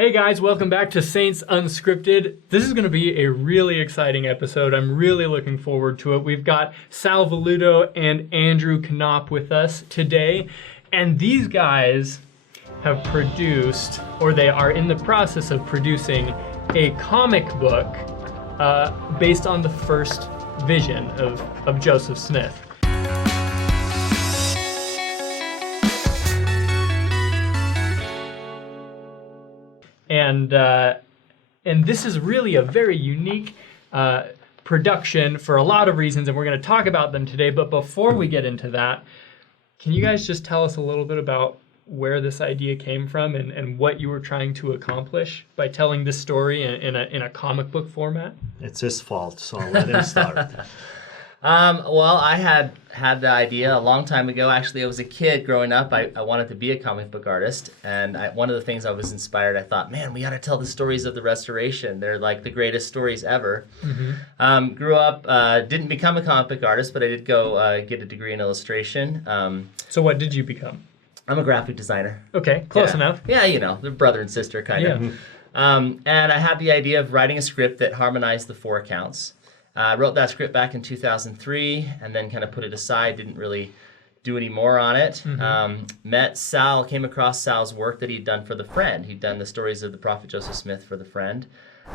Hey guys, welcome back to Saints Unscripted. This is going to be a really exciting episode. I'm really looking forward to it. We've got Sal Velluto and Andrew Knaupp with us today, and these guys have produced, or they are in the process of producing, a comic book based on the first vision of Joseph Smith. And this is really a very unique production for a lot of reasons, and we're going to talk about them today. But before we get into that, can you guys just tell us a little bit about where this idea came from and what you were trying to accomplish by telling this story in a comic book format? It's his fault, so I'll let him start. Well, I had the idea a long time ago. Actually, I was a kid growing up. I wanted to be a comic book artist, and one of the things I was inspired, I thought, man, we got to tell the stories of the Restoration. They're like the greatest stories ever. Mm-hmm. Grew up, didn't become a comic book artist, but I did go get a degree in illustration. So what did you become? I'm a graphic designer. Okay, close enough. Yeah, you know, they're brother and sister kind of. And I had the idea of writing a script that harmonized the four accounts. I wrote that script back in 2003 and then kind of put it aside, didn't really do any more on it. Mm-hmm. Met Sal, came across Sal's work that he'd done for The Friend. He'd done the stories of the prophet Joseph Smith for The Friend.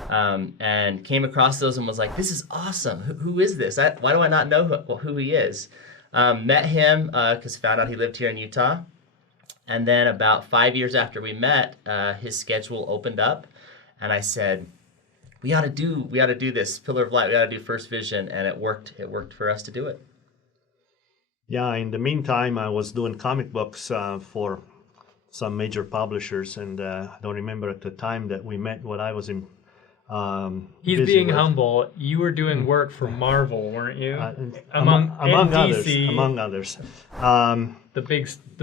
And came across those and was like, this is awesome. Who is this? Why do I not know who he is? Met him because found out he lived here in Utah. And then about 5 years after we met, his schedule opened up. And I said, we ought to do this Pillar of Light. We ought to do First Vision, and it worked. It worked for us to do it. Yeah. In the meantime, I was doing comic books for some major publishers, and I don't remember at the time that we met what I was in. He's being humble. You were doing work for Marvel, weren't you? Among others. The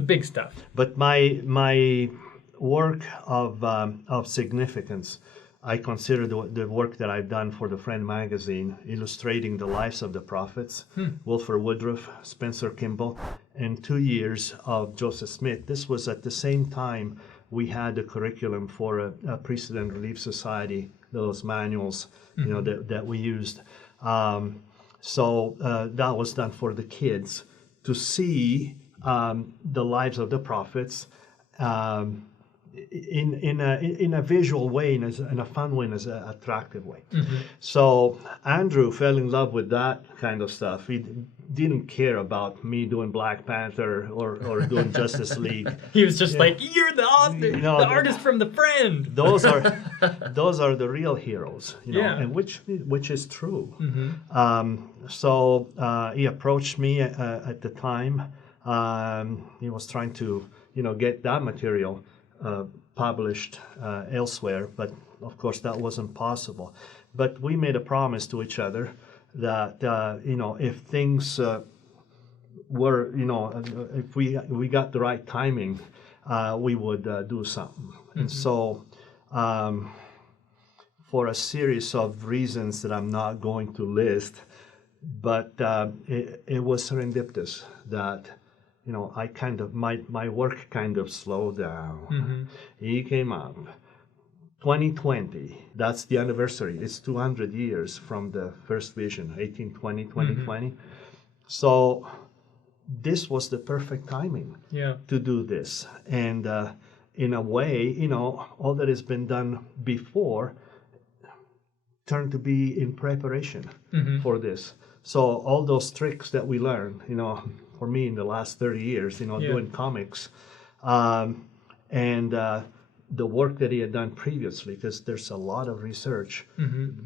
big stuff. But my work of significance, I consider the work that I've done for The Friend magazine, illustrating the lives of the prophets, Wilford Woodruff, Spencer Kimball, and 2 years of Joseph Smith. This was at the same time we had the curriculum for a Priesthood and Relief Society, those manuals, that we used. So that was done for the kids to see the lives of the prophets. In a visual way, in a fun way, in an attractive way. Mm-hmm. So Andrew fell in love with that kind of stuff. He didn't care about me doing Black Panther or doing Justice League. He was just like, you're the author, the artist from The Friend. Those are the real heroes, and which is true. Mm-hmm. So he approached me at the time. He was trying to get that material published elsewhere, but of course that wasn't possible. But we made a promise to each other that if things were, if we got the right timing, we would do something. Mm-hmm. And so, for a series of reasons that I'm not going to list, but it was serendipitous that. I kind of, my work kind of slowed down. Mm-hmm. He came up. 2020, that's the anniversary. It's 200 years from the first vision, 1820, 2020. Mm-hmm. So this was the perfect timing to do this. And in a way, all that has been done before turned to be in preparation for this. So all those tricks that we learned, for me in the last 30 years, doing comics, and the work that he had done previously, because there's a lot of research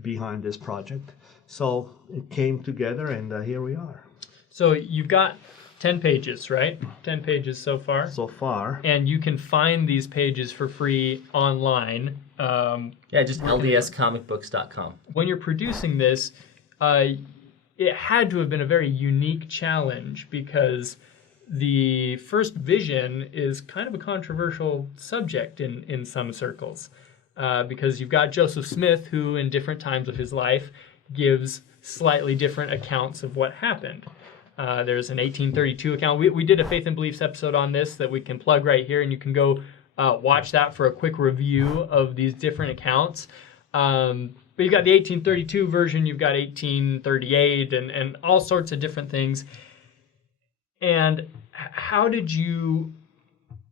behind this project. So it came together, and here we are. So you've got 10 pages, right? 10 pages so far? So far. And you can find these pages for free online. Just ldscomicbooks.com. When you're producing this, it had to have been a very unique challenge because the first vision is kind of a controversial subject in some circles because you've got Joseph Smith, who in different times of his life gives slightly different accounts of what happened. There's an 1832 account. We did a Faith and Beliefs episode on this that we can plug right here, and you can go watch that for a quick review of these different accounts. But you've got the 1832 version, you've got 1838, and all sorts of different things. And how did you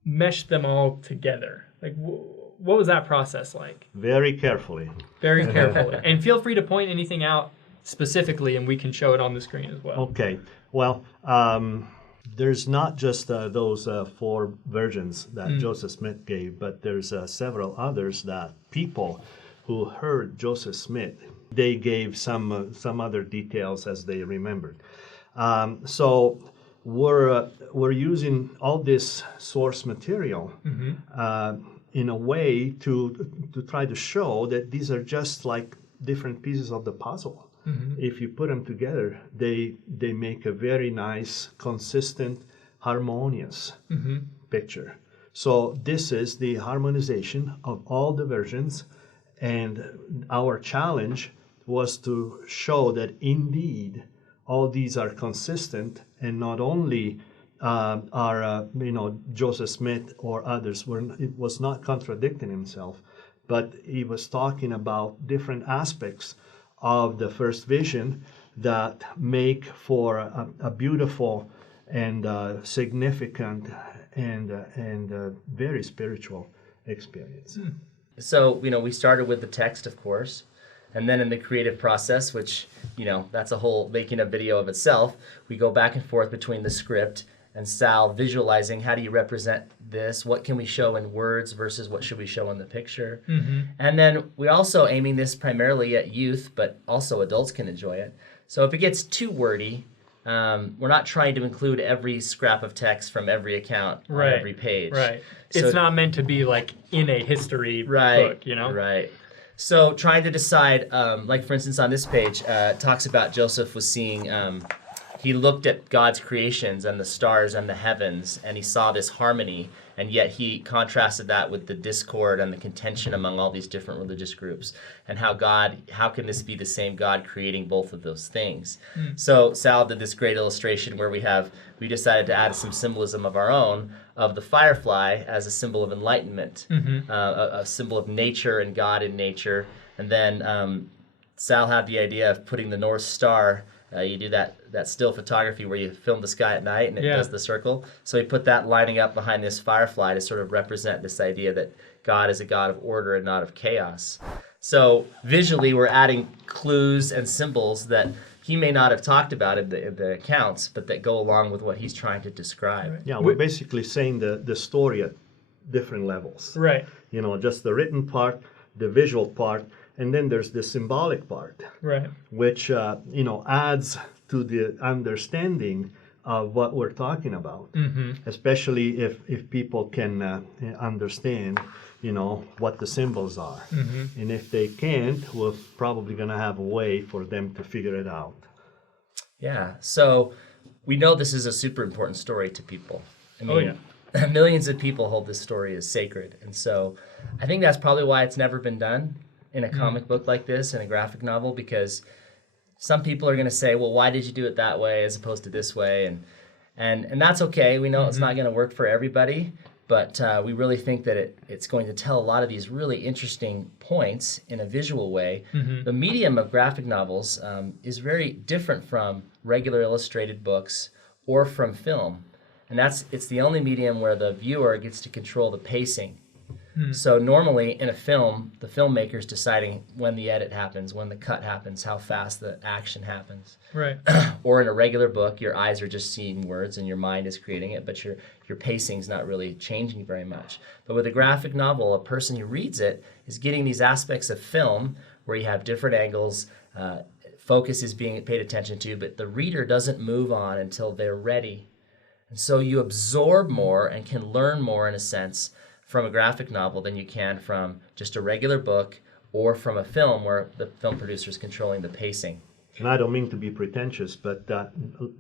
mesh them all together? Like, what was that process like? Very carefully. Very carefully. And feel free to point anything out specifically, and we can show it on the screen as well. Okay. Well, there's not just those 4 versions that Joseph Smith gave, but there's several others that people who heard Joseph Smith, they gave some other details as they remembered. So we're using all this source material in a way to try to show that these are just like different pieces of the puzzle. If you put them together, they make a very nice, consistent, harmonious picture. So this is the harmonization of all the versions, and our challenge was to show that indeed all these are consistent, and not only are Joseph Smith or others it was not contradicting himself, but he was talking about different aspects of the first vision that make for a beautiful and significant and very spiritual experience. So, we started with the text, of course, and then in the creative process, which, that's a whole making a video of itself, we go back and forth between the script and Sal visualizing how do you represent this, what can we show in words versus what should we show in the picture. And then we're also aiming this primarily at youth, but also adults can enjoy it. So if it gets too wordy, we're not trying to include every scrap of text from every account on every page. Right. So, it's not meant to be like in a history book, Right. So trying to decide, like for instance on this page, it talks about Joseph was seeing, he looked at God's creations and the stars and the heavens, and he saw this harmony, and yet he contrasted that with the discord and the contention among all these different religious groups, and how can this be the same God creating both of those things? So Sal did this great illustration where we decided to add some symbolism of our own, of the firefly as a symbol of enlightenment, a symbol of nature and God in nature. And then Sal had the idea of putting the North Star. You do that still photography where you film the sky at night and it does the circle. So he put that lining up behind this firefly to sort of represent this idea that God is a God of order and not of chaos. So visually we're adding clues and symbols that he may not have talked about in the accounts, but that go along with what he's trying to describe. Yeah, we're basically saying the story at different levels. Right. Just the written part, the visual part, and then there's the symbolic part, Right. which adds to the understanding of what we're talking about. Especially if people can understand, what the symbols are. And if they can't, we're probably going to have a way for them to figure it out. Yeah. So we know this is a super important story to people. I mean, millions of people hold this story as sacred, and so I think that's probably why it's never been done in a comic book like this, in a graphic novel, because some people are going to say, well, why did you do it that way as opposed to this way? And that's okay. We know it's not going to work for everybody, but we really think that it's going to tell a lot of these really interesting points in a visual way. The medium of graphic novels is very different from regular illustrated books or from film. And it's the only medium where the viewer gets to control the pacing. So normally in a film, the filmmaker's deciding when the edit happens, when the cut happens, how fast the action happens. Right. Or in a regular book, your eyes are just seeing words and your mind is creating it, but your pacing's not really changing very much. But with a graphic novel, a person who reads it is getting these aspects of film where you have different angles, focus is being paid attention to, but the reader doesn't move on until they're ready. And so you absorb more and can learn more, in a sense, from a graphic novel than you can from just a regular book or from a film where the film producer is controlling the pacing. And I don't mean to be pretentious, but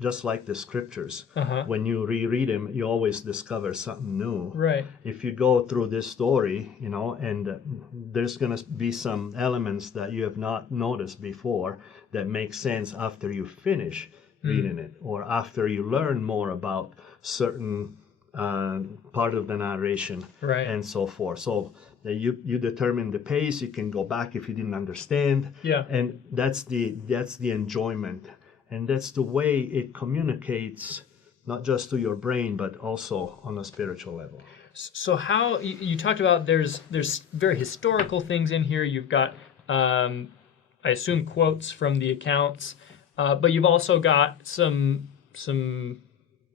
just like the scriptures, when you reread them, you always discover something new. Right. If you go through this story, and there's going to be some elements that you have not noticed before that make sense after you finish reading it, or after you learn more about certain part of the narration, Right. and so forth. So you determine the pace. You can go back if you didn't understand. Yeah. And that's the enjoyment, and that's the way it communicates, not just to your brain, but also on a spiritual level. So how you talked about there's very historical things in here. You've got I assume quotes from the accounts, but you've also got some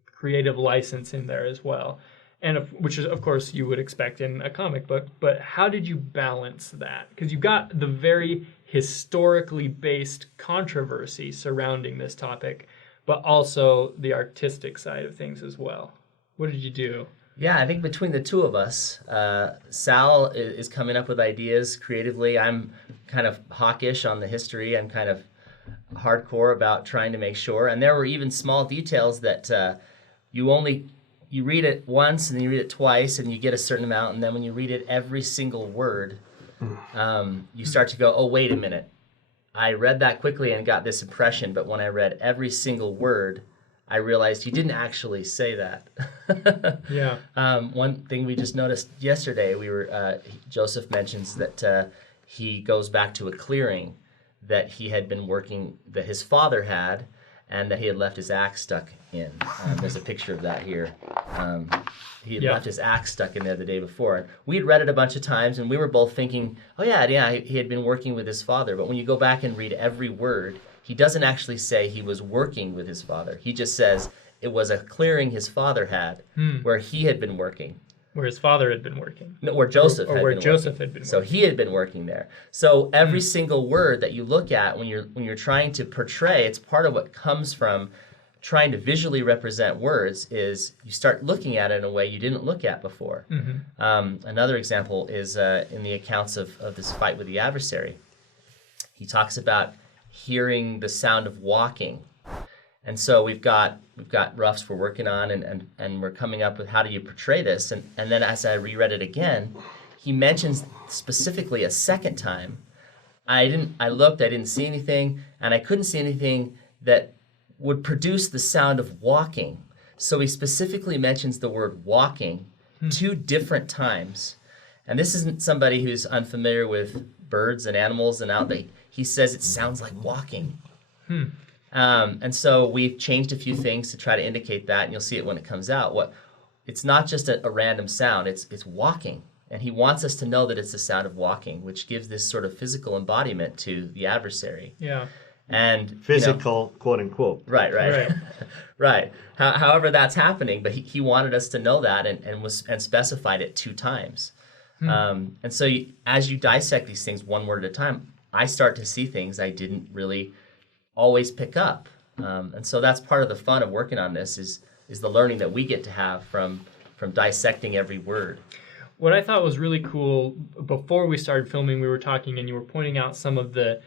creative license in there as well, and which is of course you would expect in a comic book. But how did you balance that? Because you've got the very historically based controversy surrounding this topic, but also the artistic side of things as well. What did you do? Yeah, I think between the two of us, Sal is coming up with ideas creatively. I'm kind of hawkish on the history. I'm kind of hardcore about trying to make sure. And there were even small details that you read it once and then you read it twice and you get a certain amount. And then when you read it every single word, you start to go, oh, wait a minute. I read that quickly and got this impression, but when I read every single word, I realized he didn't actually say that. Yeah. One thing we just noticed yesterday, Joseph mentions that he goes back to a clearing that he had been working, that his father had, and that he had left his axe stuck in. There's a picture of that here. He had left his axe stuck in there the day before. We had read it a bunch of times, and we were both thinking, oh yeah, he had been working with his father. But when you go back and read every word, he doesn't actually say he was working with his father. He just says it was a clearing his father had where he had been working. Where his father had been working. No, where Joseph had been working. Joseph had been working. So he had been working there. So every single word that you look at when you're trying to portray, it's part of what comes from trying to visually represent words is you start looking at it in a way you didn't look at before. Another example is in the accounts of this fight with the adversary. He talks about hearing the sound of walking. And so we've got roughs we're working on and we're coming up with how do you portray this. And then as I reread it again, he mentions specifically a second time. I looked, I didn't see anything, and I couldn't see anything that would produce the sound of walking. So he specifically mentions the word walking 2 different times. And this isn't somebody who's unfamiliar with birds and animals and out there. He says it sounds like walking. And so we've changed a few things to try to indicate that, and you'll see it when it comes out. It's not just a random sound, it's walking. And he wants us to know that it's the sound of walking, which gives this sort of physical embodiment to the adversary. Yeah. And physical, quote unquote. Right. Right. However that's happening, but he wanted us to know that and specified it 2 times. And so as you dissect these things one word at a time, I start to see things I didn't really always pick up. And so that's part of the fun of working on this is the learning that we get to have from dissecting every word. What I thought was really cool, before we started filming, we were talking and you were pointing out some of the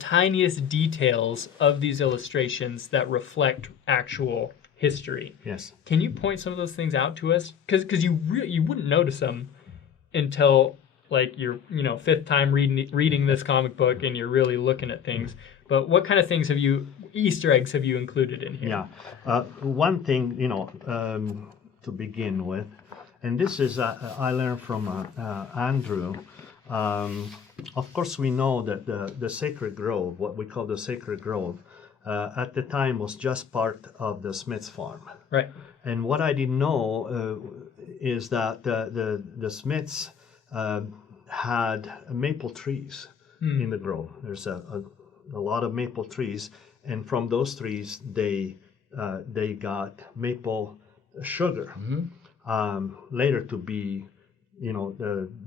tiniest details of these illustrations that reflect actual history. Yes. Can you point some of those things out to us? Because you wouldn't notice them until like your 5th time reading this comic book and you're really looking at things. But what kind of things Easter eggs have you included in here? Yeah. One thing, to begin with, and this is I learned from Andrew. Of course, we know that the Sacred Grove, what we call the Sacred Grove, at the time was just part of the Smith's farm. Right. And what I didn't know is that the Smiths had maple trees in the grove. There's a lot of maple trees, and from those trees they got maple sugar, later to be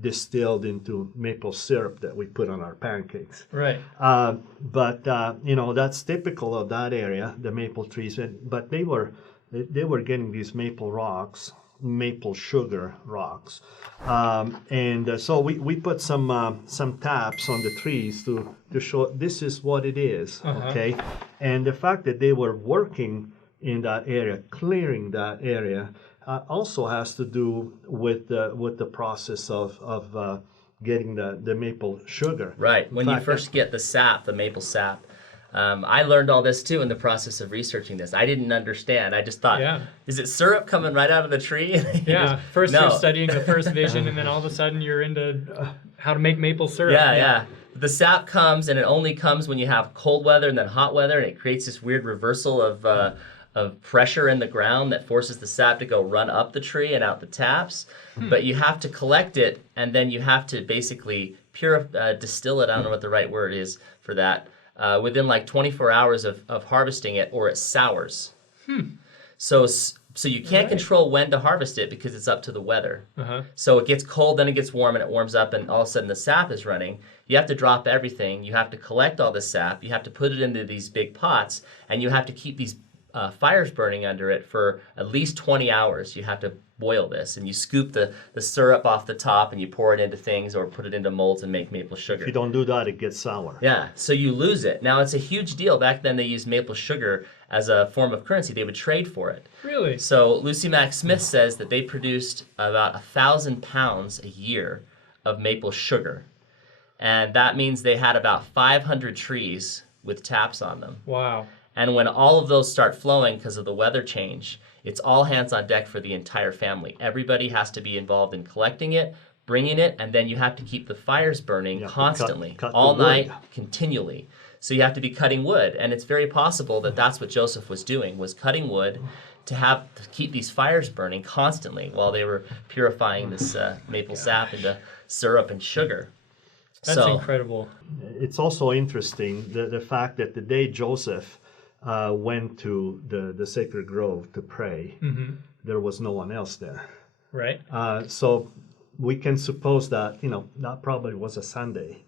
distilled into maple syrup that we put on our pancakes. Right. But that's typical of that area, the maple trees. But they were getting these maple rocks, maple sugar rocks, and so we put some taps on the trees to show this is what it is. Okay, and the fact that they were working in that area, clearing that area. Also has to do with the process of getting the maple sugar. Right. When you first get the sap, the maple sap, I learned all this too in the process of researching this. I didn't understand. I just thought, is it syrup coming right out of the tree? First you're studying the first vision, and then all of a sudden you're into how to make maple syrup. Yeah. The sap comes, and it only comes when you have cold weather and then hot weather, and it creates this weird reversal of pressure in the ground that forces the sap to go run up the tree and out the taps. But you have to collect it, and then you have to basically distill it. I don't know what the right word is for that. Within like 24 hours of harvesting it, or it sours. So you can't control when to harvest it because it's up to the weather. So it gets cold, then it gets warm, and it warms up, and all of a sudden the sap is running. You have to drop everything. You have to collect all the sap. You have to put it into these big pots, and you have to keep these fires burning under it for at least 20 hours. You have to boil this, and you scoop the syrup off the top, and you pour it into things or put it into molds and make maple sugar. If you don't do that, it gets sour. Yeah, so you lose it. Now, it's a huge deal. Back then, they used maple sugar as a form of currency. They would trade for it. Really? So Lucy Mack Smith says that they produced about 1,000 pounds a year of maple sugar. And that means they had about 500 trees with taps on them. Wow. And when all of those start flowing because of the weather change, it's all hands on deck for the entire family. Everybody has to be involved in collecting it, bringing it, and then you have to keep the fires burning constantly, cut all the wood. night, continually. So you have to be cutting wood, and it's very possible that that's what Joseph was doing, was cutting wood to keep these fires burning constantly while they were purifying this maple sap into syrup and sugar. That's incredible. It's also interesting the fact that the day Joseph went to the sacred grove to pray, there was no one else there. Right. So we can suppose that, that probably was a Sunday.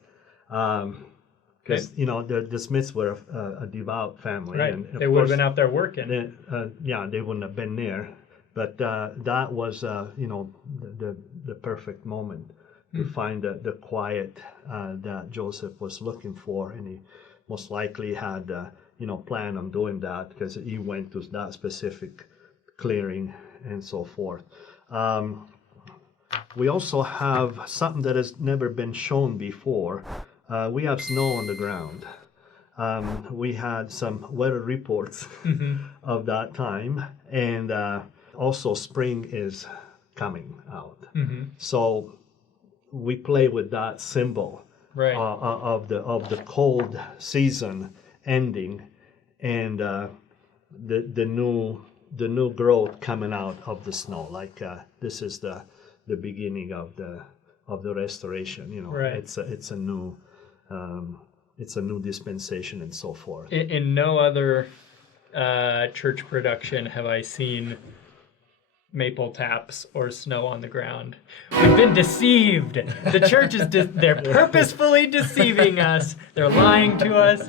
Because, the Smiths were a devout family. Right. And they would have been out there working. They wouldn't have been there. But that was, the perfect moment to find the quiet that Joseph was looking for. And he most likely had, plan on doing that because he went to that specific clearing and so forth. We also have something that has never been shown before. We have snow on the ground. We had some weather reports of that time, and also spring is coming out. So we play with that symbol of the cold season ending, and the new growth coming out of the snow. Like this is the beginning of the restoration. It's a new dispensation and so forth. In no other church production have I seen maple taps or snow on the ground. We've been deceived. The church is they're purposefully deceiving us. They're lying to us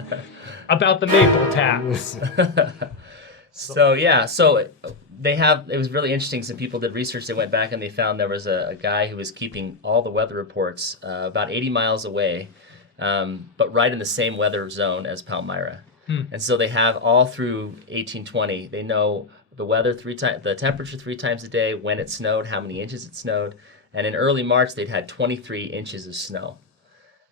about the maple taps. So they have, it was really interesting. Some people did research. They went back and they found there was a guy who was keeping all the weather reports about 80 miles away, but right in the same weather zone as Palmyra. And so they have all through 1820, they know the weather the temperature 3 times a day, when it snowed, how many inches it snowed. And in early March, they'd had 23 inches of snow.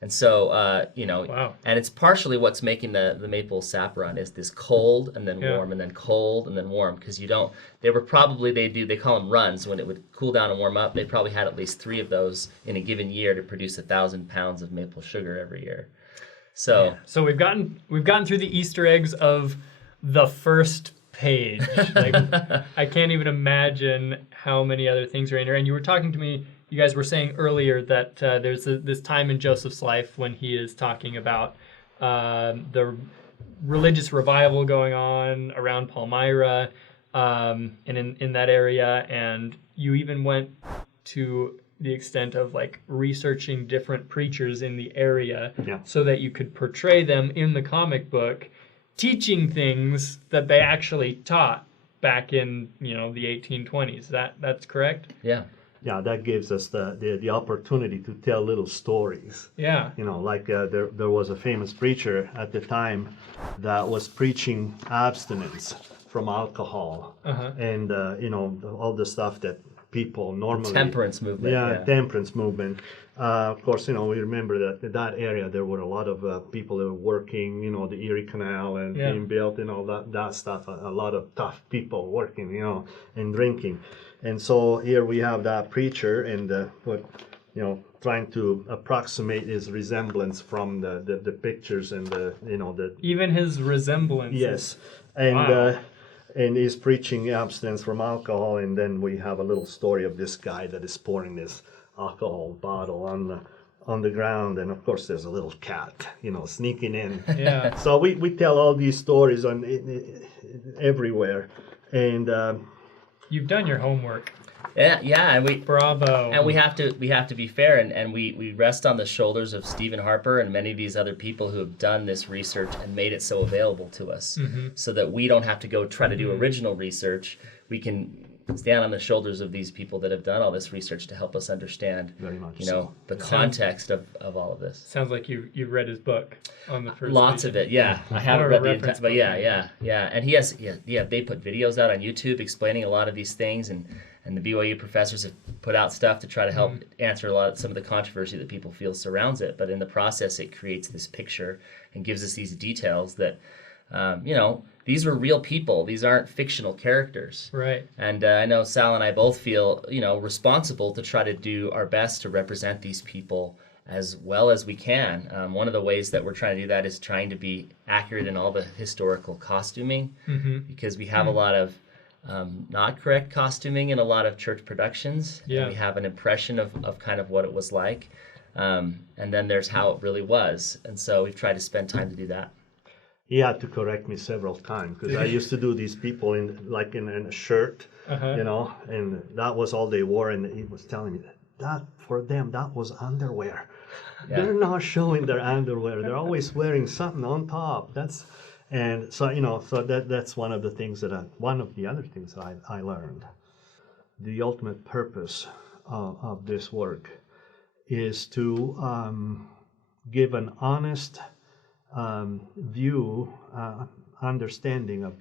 And so, wow. And it's partially what's making the maple sap run is this cold and then warm and then cold and then warm, because they call them runs. When it would cool down and warm up, they probably had at least 3 of those in a given year to produce 1,000 pounds of maple sugar every year. So we've gotten through the Easter eggs of the first page. Like I can't even imagine how many other things are in here. And you were talking to me. You guys were saying earlier that there's this time in Joseph's life when he is talking about the religious revival going on around Palmyra and in that area. And you even went to the extent of like researching different preachers in the area so that you could portray them in the comic book, teaching things that they actually taught back in the 1820s. That's correct? Yeah. Yeah, that gives us the opportunity to tell little stories. Yeah. Like there was a famous preacher at the time that was preaching abstinence from alcohol and all the stuff that people normally... Temperance movement. Temperance movement. Of course, we remember that in that area there were a lot of people that were working, the Erie Canal and being built and all that stuff. A lot of tough people working, and drinking. And so here we have that preacher and trying to approximate his resemblance from the pictures and the even his resemblance. yes, and wow. And he's preaching abstinence from alcohol, and then we have a little story of this guy that is pouring this alcohol bottle on the ground, and of course there's a little cat, sneaking in. Yeah. So we tell all these stories everywhere, and You've done your homework. Yeah, and Bravo. And we have to be fair, and we rest on the shoulders of Stephen Harper and many of these other people who have done this research and made it so available to us, so that we don't have to go try to do original research. We can stand on the shoulders of these people that have done all this research to help us understand, very much the context of all of this. Sounds like you've read his book on the first. Lots vision. of it, yeah. I haven't Or a read the reference entire, but book. yeah. And he has, they put videos out on YouTube explaining a lot of these things, and the BYU professors have put out stuff to try to help answer some of the controversy that people feel surrounds it. But in the process, it creates this picture and gives us these details that, these were real people. These aren't fictional characters. Right. And I know Sal and I both feel, responsible to try to do our best to represent these people as well as we can. One of the ways that we're trying to do that is trying to be accurate in all the historical costuming, because we have a lot of not correct costuming in a lot of church productions. Yeah. And we have an impression of kind of what it was like. And then there's how it really was. And so we've tried to spend time to do that. he had to correct me several times because I used to do these people in a shirt, and that was all they wore, and he was telling me that for them that was underwear. Yeah. They're not showing their underwear. They're always wearing something on top. That's one of the things one of the other things that I learned. The ultimate purpose of this work is to give an honest view, understanding of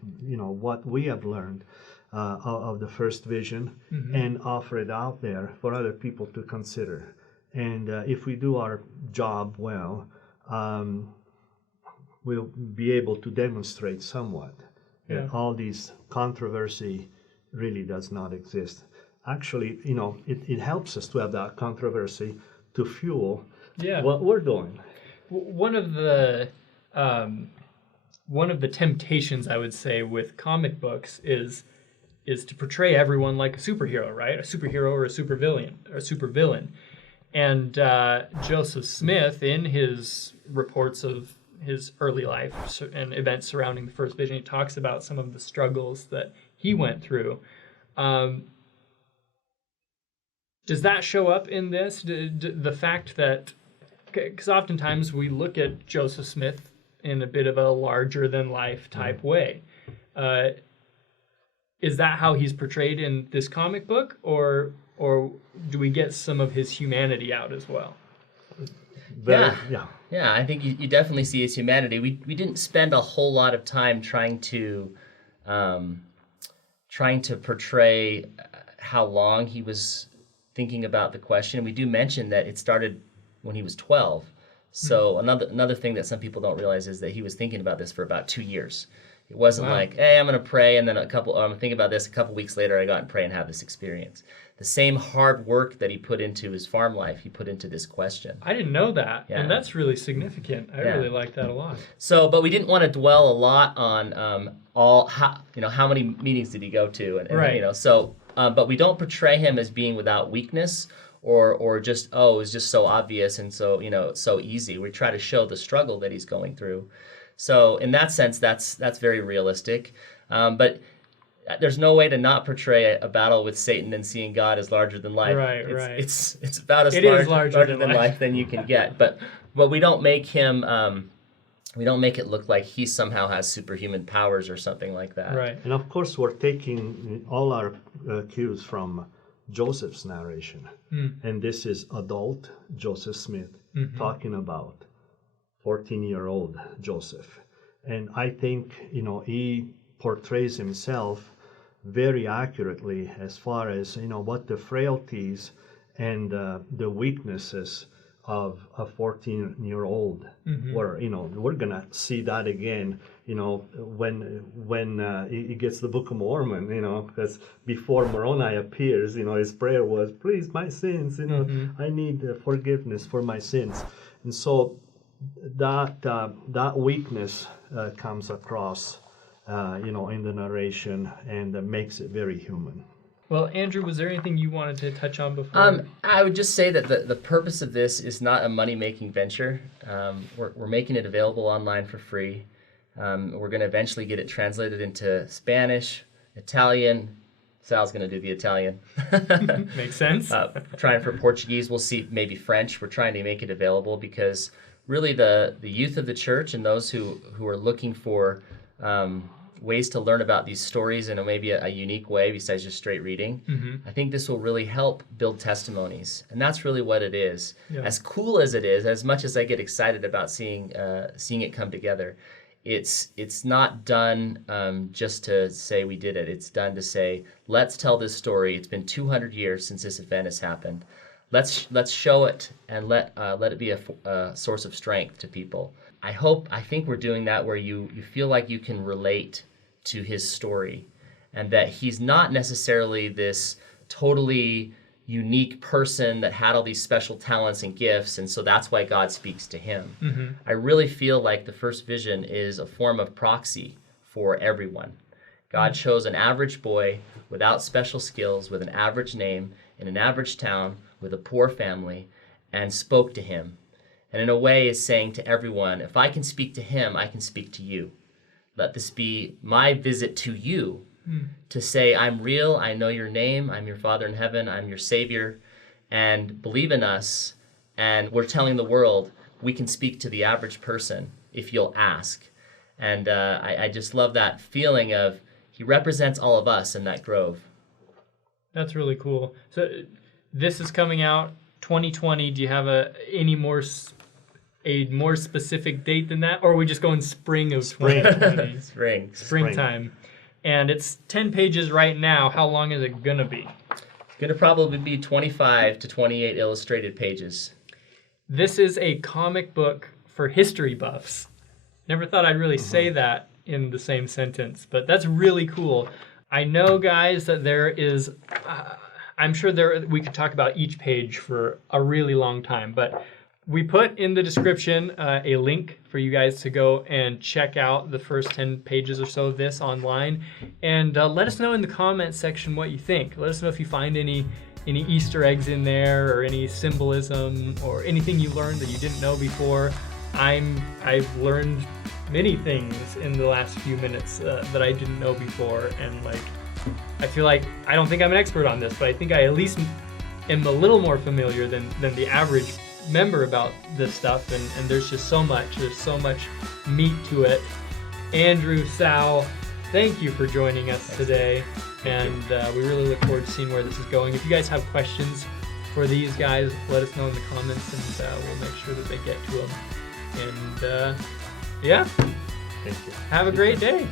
what we have learned of the first vision, and offer it out there for other people to consider. And if we do our job well, we'll be able to demonstrate somewhat that all these controversy really does not exist. Actually, it helps us to have that controversy to fuel what we're doing. One of the temptations, I would say, with comic books is to portray everyone like a superhero, right? A superhero or a supervillain. And Joseph Smith, in his reports of his early life and events surrounding the first vision, he talks about some of the struggles that he went through. Does that show up in this? The fact that, because oftentimes we look at Joseph Smith in a bit of a larger-than-life type way. Is that how he's portrayed in this comic book, or do we get some of his humanity out as well? Yeah, I think you definitely see his humanity. We didn't spend a whole lot of time trying to portray how long he was thinking about the question. We do mention that it started when he was 12. So another thing that some people don't realize is that he was thinking about this for about 2 years. It wasn't like, hey, I'm going to pray, and then I'm going to think about this. A couple weeks later, I got and pray and have this experience. The same hard work that he put into his farm life, he put into this question. I didn't know that, Yeah. and that's really significant. I really like that a lot. So, but we didn't want to dwell a lot on how many meetings did he go to, and Right. but we don't portray him as being without weakness or just it's just so obvious and so so easy. We try to show the struggle that he's going through. So in that sense, that's very realistic. But there's no way to not portray a battle with Satan and seeing God as larger than life. Right. It's about as It is larger than life than you can get. But we don't make him. We don't make it look like he somehow has superhuman powers or something like that. Right. And of course, we're taking all our cues from Joseph's narration. And this is adult Joseph Smith talking about 14-year-old Joseph. And I think, he portrays himself very accurately as far as, what the frailties and the weaknesses of a 14-year-old, where we're gonna see that again. When he gets the Book of Mormon, because before Moroni appears, his prayer was, "Please, my sins, I need forgiveness for my sins," and so that weakness comes across, in the narration, and makes it very human. Well, Andrew, was there anything you wanted to touch on before? I would just say that the purpose of this is not a money-making venture. We're making it available online for free. We're going to eventually get it translated into Spanish, Italian. Sal's going to do the Italian. Makes sense. Trying for Portuguese. We'll see, maybe French. We're trying to make it available because really the youth of the church and those who are looking for ways to learn about these stories in maybe a unique way besides just straight reading. I think this will really help build testimonies, and that's really what it is. Yeah. As cool as it is, as much as I get excited about seeing it come together, it's not done just to say we did it. It's done to say, let's tell this story. It's been 200 years since this event has happened. Let's show it and let it be a source of strength to people. I think we're doing that where you feel like you can relate to his story, and that he's not necessarily this totally unique person that had all these special talents and gifts, and so that's why God speaks to him. I really feel like the first vision is a form of proxy for everyone. God chose an average boy without special skills, with an average name, in an average town, with a poor family, and spoke to him. And in a way is saying to everyone, if I can speak to him, I can speak to you. Let this be my visit to you, to say, I'm real, I know your name, I'm your Father in heaven, I'm your Savior, and believe in us. And we're telling the world, we can speak to the average person if you'll ask. And I just love that feeling of he represents all of us in that grove. That's really cool. So this is coming out 2020. Do you have a more specific date than that, or are we just going spring of 2020? Springtime. And it's 10 pages right now. How long is it gonna be? It's gonna probably be 25 to 28 illustrated pages. This is a comic book for history buffs. Never thought I'd really say that in the same sentence, but that's really cool. I know, guys, that there is, I'm sure we could talk about each page for a really long time, but we put in the description a link for you guys to go and check out the first 10 pages or so of this online, and let us know in the comments section what you think. Let us know if you find any Easter eggs in there, or any symbolism, or anything you learned that you didn't know before. I've learned many things in the last few minutes that I didn't know before, and I feel like I don't think I'm an expert on this, but I think I at least am a little more familiar than the average member about this stuff, and there's just so much meat to it. Andrew, Sal, thank you for joining us today, and we really look forward to seeing where this is going. If you guys have questions for these guys, let us know in the comments, and we'll make sure that they get to them. And yeah, thank you. Have a great day.